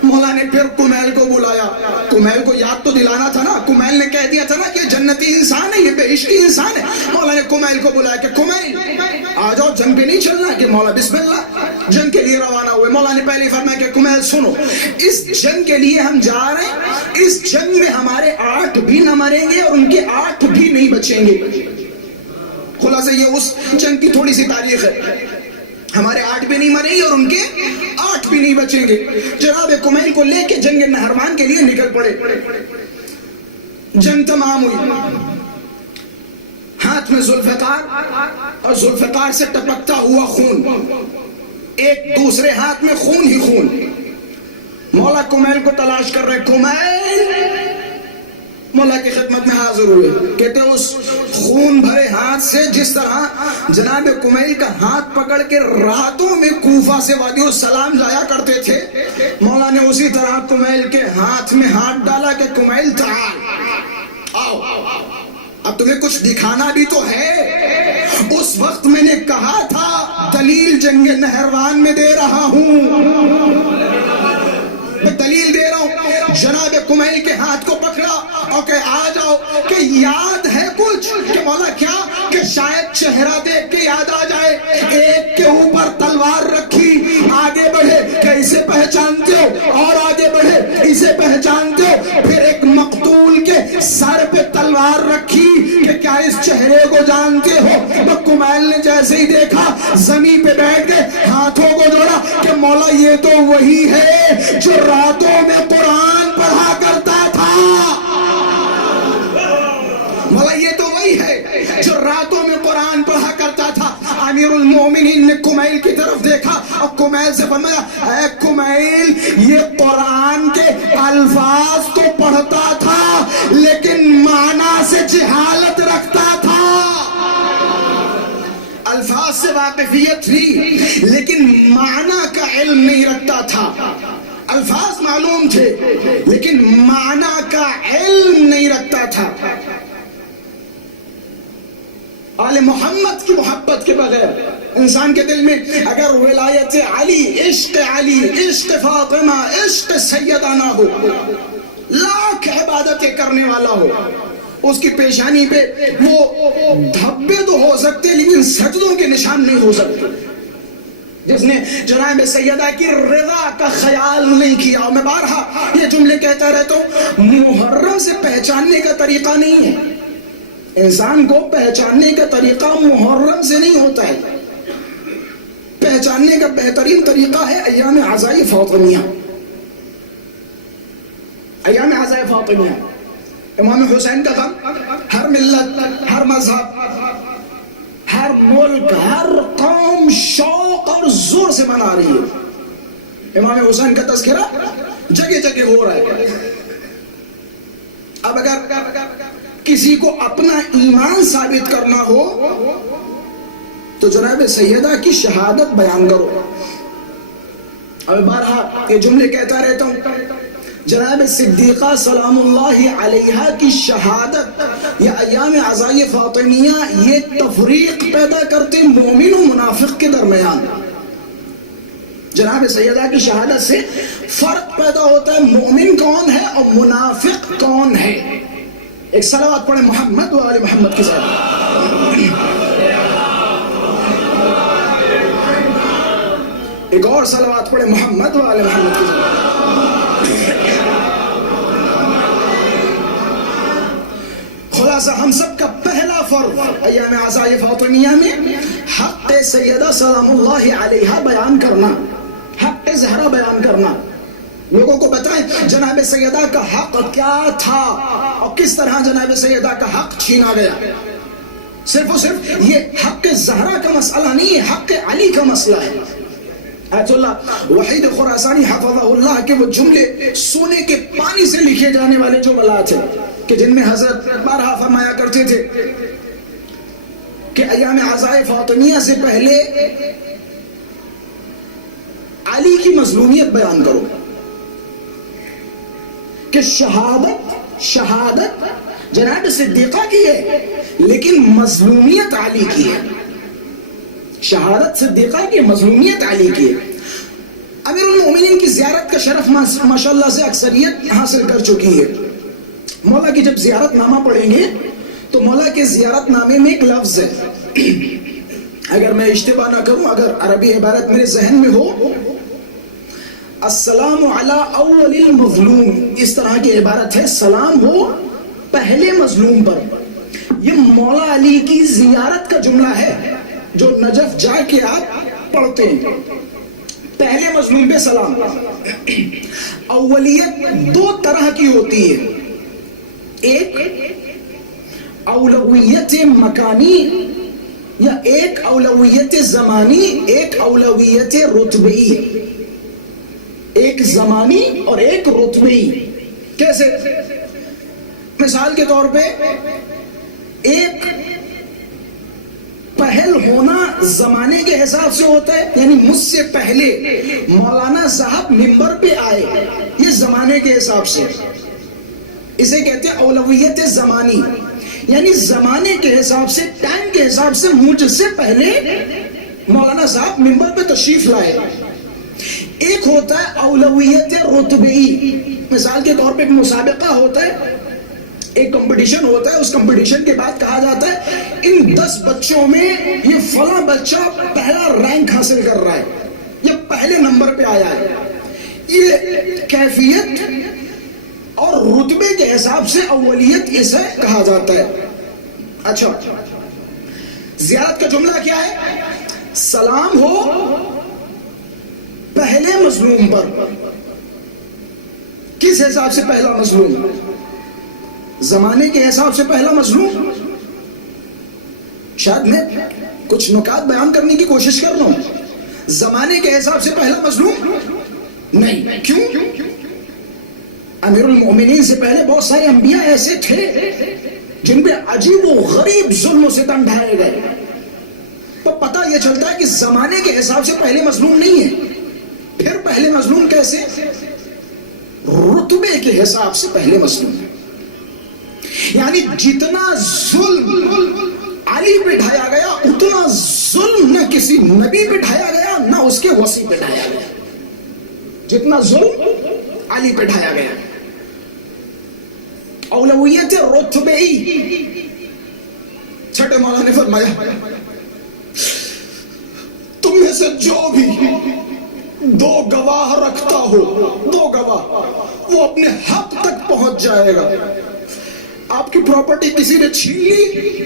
مولا نے پھر کمیل کو بلایا، کمیل کو یاد تو دلانا تھا نا، کمیل نے کہہ دیا تھا نا کہ جنتی انسان ہے، یہ بہشتی انسان ہے، مولا نے کمیل کو بلایا کہ کمیل آ جاؤ، جنگ پہ نہیں چلنا، کہ مولا بسم اللہ جنگ کے لیے روانہ ہوئے۔ مولا نے پہلے فرمایا کہ کمیل سنو، اس جنگ کے لیے ہم جا رہے ہیں، اس جنگ میں ہمارے 8 بھی نہ مریں گے اور ان کے 8 بھی نہیں بچیں گے۔ خلاصہ یہ اس جنگ کی تھوڑی سی تاریخ ہے، ہمارے 8 بھی نہیں مریں گے اور ان کے 8 بھی نہیں بچیں گے۔ جناب کمیل کو لے کے جنگ نہروان کے لیے نکل پڑے، جنگ تمام ہوئی، ہاتھ میں ذوالفقار اور ذوالفقار سے ٹپکتا ہوا خون، ایک دوسرے ہاتھ میں خون ہی خون۔ مولا کمیل کو تلاش کر رہے، کمیل مولا کی خدمت میں حاضر ہوئے، کہتے اس خون بھرے ہاتھ سے جس طرح جناب کمیل کا ہاتھ پکڑ کے راتوں میں کوفہ سے وادی السلام جایا کرتے تھے، مولا نے اسی طرح کمیل کے ہاتھ میں ہاتھ ڈالا کہ کمیل تعال آؤ، اب تمہیں کچھ دکھانا بھی تو ہے، اس وقت میں نے کہا تھا دلیل جنگ نہروان میں دے رہا ہوں، میں دلیل دے رہا ہوں۔ جناب کمیل کے ہاتھ کو پکڑا اور کہ آ جاؤ، کہ یاد ہے کچھ، کہ مولا کیا، کہ شاید چہرہ دیکھ کے یاد آ جائے، ایک کے اوپر تلوار رکھی، آگے بڑھے کہ اسے پہچانتے ہو، اور آگے بڑھے اسے پہچانتے ہو، پھر ایک مقتول کے سر پہ تلوار رکھی کہ کیا اس چہرے کو جانتے ہو۔ تو کمیل نے جیسے ہی دیکھا زمین پہ بیٹھ گئے، ہاتھوں کو جوڑا کہ مولا یہ تو وہی ہے جو راتوں میں قرآن پڑھا کرتا تھا، مولا یہ تو وہی ہے جو راتوں میں قرآن پڑھا کرتا تھا۔ امیر المومنین نے کمیل کی طرف دیکھا اور کمیل سے فرمایا، اے کمیل یہ قرآن کے الفاظ تو پڑھتا تھا لیکن معنی سے جہالت رکھتا تھا، الفاظ سے واقفیت تھی لیکن معنی کا علم نہیں رکھتا تھا، الفاظ معلوم تھے لیکن معنی کا علم نہیں رکھتا تھا۔ آل محمد کی محبت کے بغیر انسان کے دل میں اگر ولایت علی، عشق فاطمہ، عشق سیدہ نہ ہو، لاکھ عبادتیں کرنے والا ہو، اس کی پیشانی پہ وہ دھبے تو ہو سکتے لیکن سجدوں کے نشان نہیں ہو سکتے، جس نے جناب سیدہ کی رضا کا خیال نہیں کیا۔ اور میں بارہا یہ جملے کہتا رہتا ہوں، محرم سے پہچاننے کا طریقہ نہیں ہے، انسان کو پہچاننے کا طریقہ محرم سے نہیں ہوتا ہے، پہچاننے کا بہترین طریقہ ہے ایام عزائی فاطمیہ، ایام عزائی فاطمیہ۔ امام حسین کا غم ہر ملت، ہر مذہب، ہر ملک، ہر قوم شوق اور زور سے منا رہی ہے، امام حسین کا تذکرہ جگہ جگہ ہو رہا ہے۔ اب اگر کسی کو اپنا ایمان ثابت کرنا ہو تو جناب سیدہ کی شہادت بیان کرو۔ اب بارہا یہ جملے کہتا رہتا ہوں، جناب صدیقہ سلام اللہ علیہا کی شہادت یا ایام عزائے فاطمیہ یہ تفریق پیدا کرتے مومن و منافق کے درمیان. جناب سیدہ کی شہادت سے فرق پیدا ہوتا ہے مومن کون ہے اور منافق کون ہے. ایک صلوات پڑھیں محمد و آل محمد کے ساتھ. ایک اور صلوات پڑھیں محمد و آل محمد کے ساتھ. خلاصہ ہم سب کا پہلا فرض ایام عزائے فاطمیہ میں حق سیدہ سلام اللہ علیہا بیان کرنا، حق زہرا بیان کرنا. لوگوں کو بتائیں جناب سیدہ کا حق کیا تھا اور کس طرح جناب سیدہ کا حق چھینا گیا. صرف و صرف یہ حق زہرا کا مسئلہ نہیں ہے، حق علی کا مسئلہ ہے. آیت اللہ وحید خراسانی حفظہ اللہ کے وہ جملے سونے کے پانی سے لکھے جانے والے جو جملات ہیں کہ جن میں حضرت بارہا فرمایا کرتے تھے کہ ایام عزائے فاطمیہ سے پہلے علی کی مظلومیت بیان کرو، کہ شہادت جناب صدیقہ کی ہے لیکن مظلومیت علی کی ہے. شہادت صدیقہ کی، مظلومیت علی کی ہے. امیر المومنین کی زیارت کا شرف ماشاءاللہ سے اکثریت حاصل کر چکی ہے. مولا کی جب زیارت نامہ پڑھیں گے تو مولا کے زیارت نامے میں ایک لفظ ہے، اگر میں اشتباہ نہ کروں، اگر عربی عبارت میرے ذہن میں ہو، السلام علی اول المظلوم، اس طرح کی عبارت ہے، سلام ہو پہلے مظلوم پر. یہ مولا علی کی زیارت کا جملہ ہے جو نجف جا کے آپ پڑھتے ہیں. پہلے مظلوم پہ سلام. اولیت دو طرح کی ہوتی ہے، ایک اولویت مکانی یا ایک اولویت زمانی، ایک اولویت رتبی. ایک زمانی اور ایک رتبی. کیسے؟ مثال کے طور پہ ایک پہل ہونا زمانے کے حساب سے ہوتا ہے، یعنی مجھ سے پہلے مولانا صاحب منبر پہ آئے، یہ زمانے کے حساب سے، اسے کہتے ہیں اولویت زمانی، یعنی زمانے کے حساب سے، ٹائم کے حساب سے مجھ سے پہلے مولانا صاحب منبر پہ تشریف لائے. ایک ہوتا ہے اولویت رتبی. مثال کے طور پہ ایک مسابقہ ہوتا ہے، ایک کمپٹیشن ہوتا ہے، اس کمپٹیشن کے بعد کہا جاتا ہے ان 10 بچوں میں یہ فلاں بچہ پہلا رینک حاصل کر رہا ہے، یہ پہلے نمبر پہ آیا ہے. یہ کیفیت اور رتبے کے حساب سے اولیت اسے کہا جاتا ہے. اچھا، زیارت کا جملہ کیا ہے؟ سلام ہو پہلے مظلوم پر. کس حساب سے پہلا مظلوم؟ زمانے کے حساب سے پہلا مظلوم. شاید میں کچھ نکات بیان کرنے کی کوشش کر رہا ہوں. زمانے کے حساب سے پہلا مظلوم نہیں. کیوں؟ امیر المومنین سے پہلے بہت سارے انبیاء ایسے تھے جن پہ عجیب و غریب ظلم و ستم ڈھائے گئے. تو پتہ یہ چلتا ہے کہ زمانے کے حساب سے پہلے مظلوم نہیں ہے. پھر پہلے مظلوم کیسے؟ رتبے کے حساب سے پہلے مظلوم. یعنی جتنا ظلم علی پہ ڈھایا گیا اتنا ظلم نہ کسی نبی پہ ڈھایا گیا نہ اس کے وصی پہ ڈھایا گیا. جتنا ظلم علی پہ ڈھایا گیا. اولویت رتبی. چھٹے مولا نے فرمایا تم میں سے جو بھی 2 گواہ رکھتا ہو، 2 گواہ، وہ اپنے حق تک پہنچ جائے گا. آپ کی پراپرٹی کسی نے چھین لی،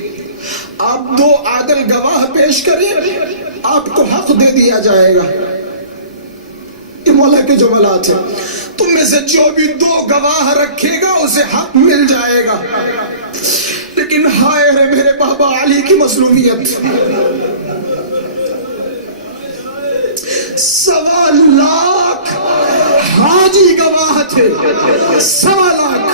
آپ 2 عادل گواہ پیش کریں، آپ کو حق دے دیا جائے گا. یہ مولا کے جملات ہیں. تم میں سے جو بھی 2 گواہ رکھے گا اسے حق مل جائے گا. لیکن ہائے رے میرے بابا علی کی مظلومیت. 1.25 لاکھ حاجی گواہ تھے. 1.25 لاکھ.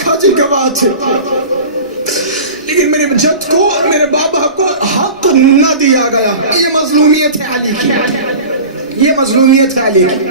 حاجی گواہ تھے، لیکن میرے جد کو، میرے بابا کو حق نہ دیا گیا. یہ مظلومیت ہے علی کی. یہ مظلومیت ہے علی کی.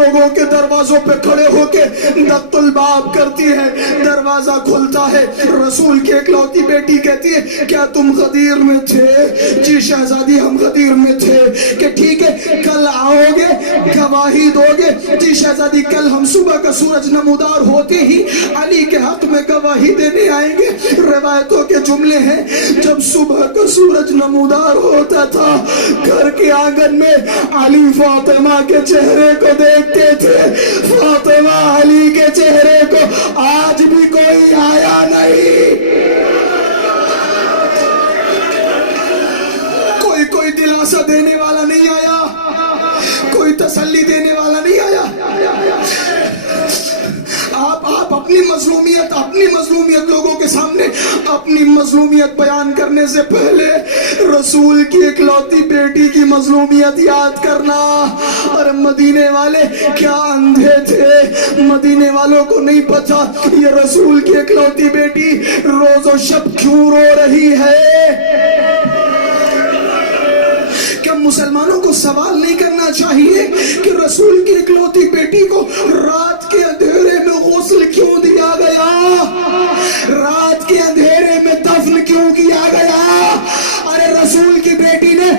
لوگوں کے دروازوں پہ کھڑے ہو کے دق الباب کرتی ہے، دروازہ کھلتا ہے، رسول کی اکلوتی بیٹی کہتی ہے کیا تم غدیر میں تھے؟ جی شہزادی ہم غدیر میں تھے۔ کہ ٹھیک ہے کل آؤ گے گواہی دو گے؟ جی شہزادی کل ہم صبح کا سورج نمودار ہوتے ہی علی کے حق میں گواہی دینے آئیں گے۔ روایتوں کے جملے ہیں جب صبح کا سورج نمودار ہوتا تھا گھر کے آنگن میں علی فاطمہ کے چہرے کو دیکھتے تھے، فاطمہ علی کے چہرے کو آج بھی کوئی آیا نہیں، کوئی دلاسا دینے والا نہیں آیا، کوئی تسلی دینے والا نہیں آیا۔ آپ اپنی مظلومیت لوگوں کے سامنے اپنی مظلومیت بیان کرنے سے پہلے رسول کی اکلوتی بیٹی کی مظلومیت یاد کرنا۔ اور مدینے والے کیا اندھے تھے، مدینے والوں کو نہیں پتا یہ رسول کی اکلوتی بیٹی روز و شب کیوں رو رہی ہے۔ کیا مسلمانوں کو سوال نہیں کرنا چاہیے کہ رسول کی اکلوتی بیٹی کو رات کے اندھیرے میں غسل کیوں دیا گیا، رات کے اندھیرے میں دفن کیوں کیا گیا؟ ارے رسول کی بیٹی نے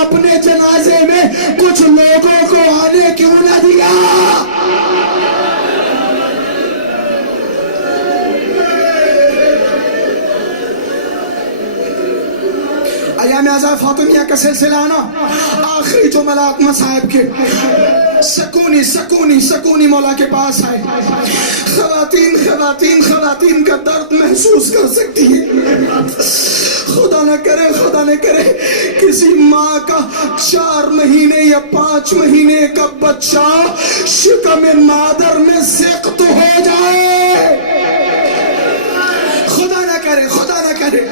اپنے جنازے میں کچھ لوگوں کو آنے کیوں نہ دیا؟ ایام اعزاز فاطمیہ کا سلسلہ نا آخری جو ملاک مصائب کے سکونی مولا کے پاس آئے۔ خواتین کا درد محسوس کر سکتی ہے۔ خدا نہ کرے کسی ماں کا 4 مہینے یا 5 مہینے کا بچہ شکم مادر میں سقط ہو جائے، خدا نہ کرے۔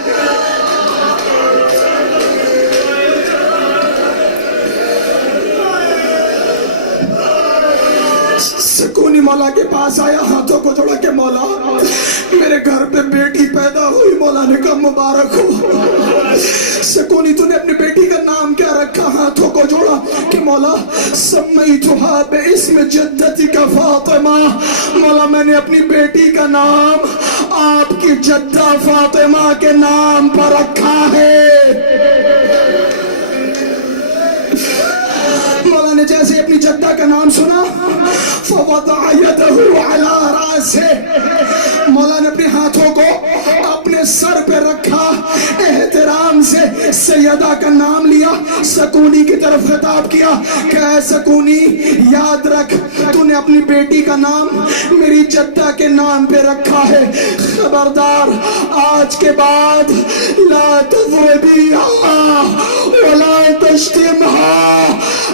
سکونی مولا کے پاس آیا، ہاتھوں کو جوڑا کہ مولا میرے گھر پہ بیٹی پیدا ہوئی۔ مولا نے کہا مبارک ہو۔ سکونی تو نے اپنی بیٹی کا نام کیا رکھا؟ ہاتھوں کو جوڑا کہ مولا سمیتھا باسم جدتک فاطمہ، مولا میں نے اپنی بیٹی کا نام آپ کی جدہ فاطمہ کے نام پر رکھا ہے۔ مولا نے جیسے اپنی جدہ کا نام سنا فوضع یدہ علی راسہ، مولا نے اپنے ہاتھوں کو اپنے سر پہ رکھا، احترام سے سیدہ کا نام لیا، سکونی کی طرف خطاب کیا کہ اے سکونی یاد رکھ تو نے اپنی بیٹی کا نام میری جدہ کے نام پہ رکھا ہے، خبردار آج کے بعد لا تضربیہا ولا تشتمہا۔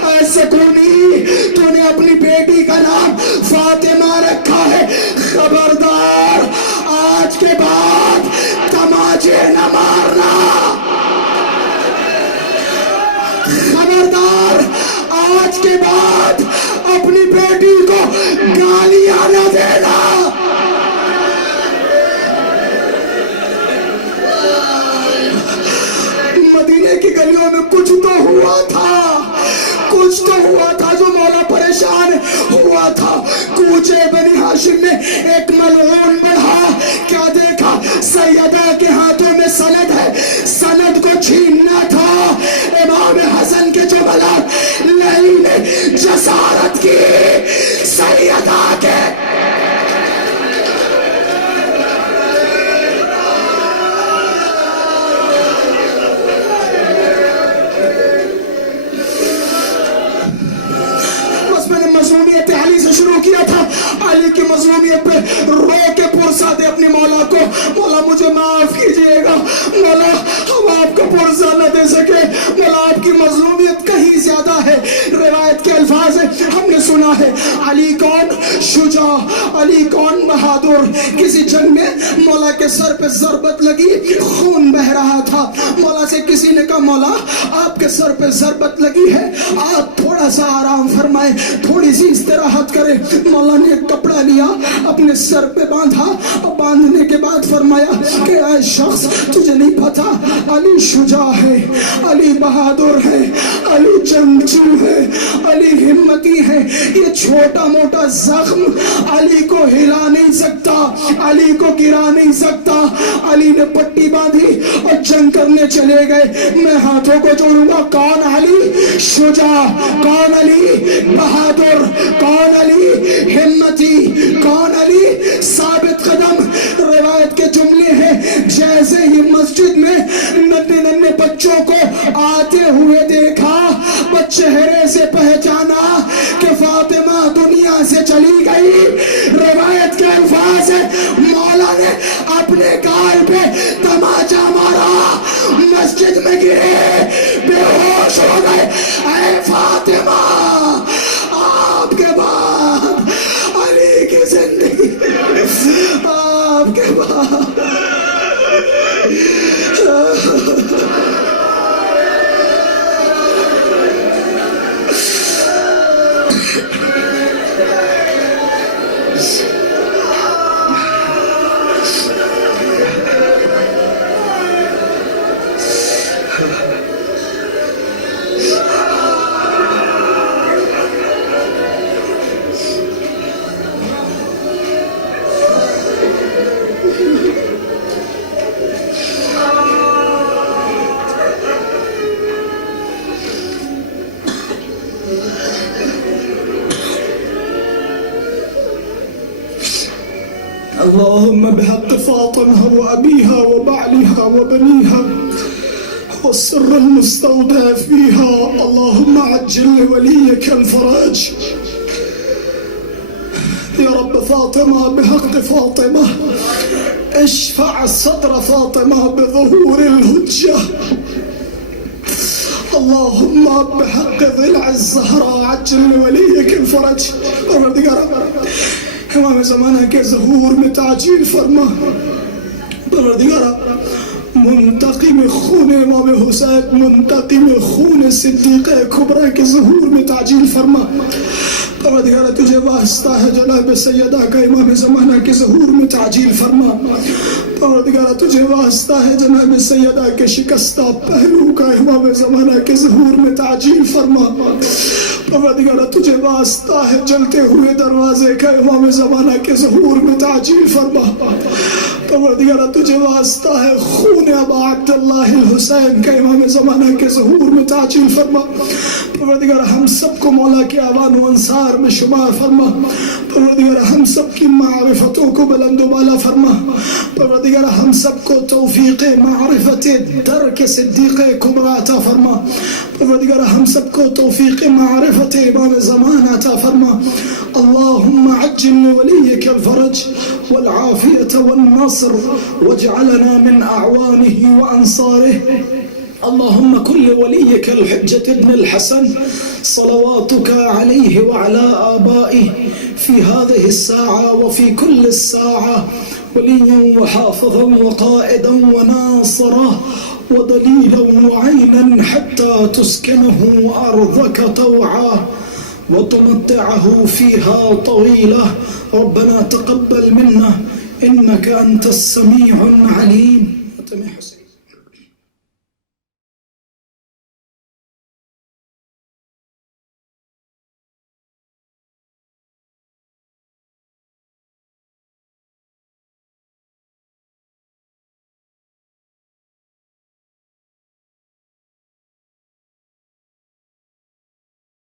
اے سکونی تو نے اپنی بیٹی کا نام فاطمہ رکھا ہے، خبردار آج کے بعد تماچے نہ مارنا، خبردار آج کے بعد اپنی بیٹی کو گالیاں نہ دینا۔ مدینے کی گلیوں میں کچھ تو ہوا تھا جو مولا پریشان ہوا تھا۔ کوچے بنی ہاشم میں ایک ملعون بڑھا، کیا دیکھا؟ سیدہ کے ہاتھوں میں سند ہے، سند کو چھیننا تھا۔ امام حسن کے جو بلاد لئی نے جسارت کی سیدہ کے شروع کیا تھا، علی کی مظلومیت پہ رو کے پرسا دے اپنے مولا کو، مولا مجھے معاف کیجئے گا، مولا ہم آپ کو پرسا نہ دے سکے، مولا آپ کی مظلومیت کہیں زیادہ ہے۔ روایت کے الفاظ ہیں، ہم نے سنا ہے علی کون شجاع، علی کون بہادر۔ کسی جنگ میں مولا کے سر پہ ضربت لگی، خون بہ رہا تھا، مولا سے کسی نے کہا مولا آپ کے سر پہ ضربت لگی ہے، آپ تھوڑا سا آرام فرمائیں، تھوڑی سی استراحت کریں۔ مولا نے ایک کپڑا لیا اپنے سر پہ باندھا، اور باندھنے کے بعد فرمایا کہ اے شخص تجھے نہیں پتا علی شجاع ہے، علی بہادر ہے، علی جنگجو ہے، علی ہمتی ہے، یہ چھوٹا موٹا زخم علی کو ہلا نہیں سکتا، علی کو گرا نہیں سکتا۔ علی نے پٹی باندھی اور جنگ کرنے چلے گئے۔ میں ہاتھوں کو جوڑوں گا، کون علی شجاع، کون علی بہادر، کون علی ہمتی، کون علی ثابت قدم۔ روایت کے جملے ہیں جیسے ہی مسجد میں ننھے ننھے بچوں کو آتے ہوئے دیکھا، چہرے سے پہچانا کہ فاطمہ دنیا سے چلی گئی۔ روایت کے الفاظ ہے مولا نے اپنے گال پہ تماچا مارا، مسجد میں گرے، بے ہوش ہو گئے۔ اے فاطمہ، آپ کے بعد علی کی زندگی، آپ کے بعد اللهم بحق فاطمة وأبيها وبعلها وبنيها والسر المستودع فيها، اللهم عجل لوليك الفرج يا رب. فاطمة بحق فاطمة اشفع صدر فاطمة بظهور الهجة، اللهم بحق ضلع الزهراء عجل لوليك الفرج. امام زمانہ کے ظہور میں تعجیل فرما، پروردگارہ منتقم خون امام حسین، منتقم خون صدیقہ کبریٰ کے ظہور میں تعجیل فرما۔ پروردگارہ تجھے واسطہ ہے جناب سیدہ کا امام زمانہ کے ظہور میں تعجیل فرما۔ پروردگارہ تجھے واسطہ ہے جناب سیدہ کے شکستہ پہلو کا امام زمانہ کے ظہور میں تعجیل فرما۔ پروردگارہ تجھے واسطہ ہے جلتے ہوئے دروازے کا امام زمانہ کے ظہور میں تعجیل فرما۔ پروردگارہ تجھے واسطہ ہے خون ابا عبداللہ الحسین کا امام زمانہ کے ظہور میں تعجیل فرما۔ پروردگارہ ہم سب کو مولا کے اعوان و انصار میں شمار فرما۔ پروردگارہ ہم سب کی معرفتوں کو بلند و بالا فرما۔ پروردگارہ ہم سب کو توفیق معرفت درک صدیق کبریٰ عطا فرما۔ پروردگارہ ہم سب کو توفیق معرفت امام زمان عطا فرما۔ اللهم عجل لوليك الفرج والعافية والنصر واجعلنا من أعوانه وأنصاره. اللهم كن لوليك الحجة ابن الحسن صلواتك عليه وعلى آبائه في هذه الساعة وفي كل الساعة وليا وحافظا وقائدا وناصرا ودليلا وعينا حتى تسكنه أرضك طوعا وتمتعه فيها طويلة. ربنا تقبل منا إنك أنت السميع العليم.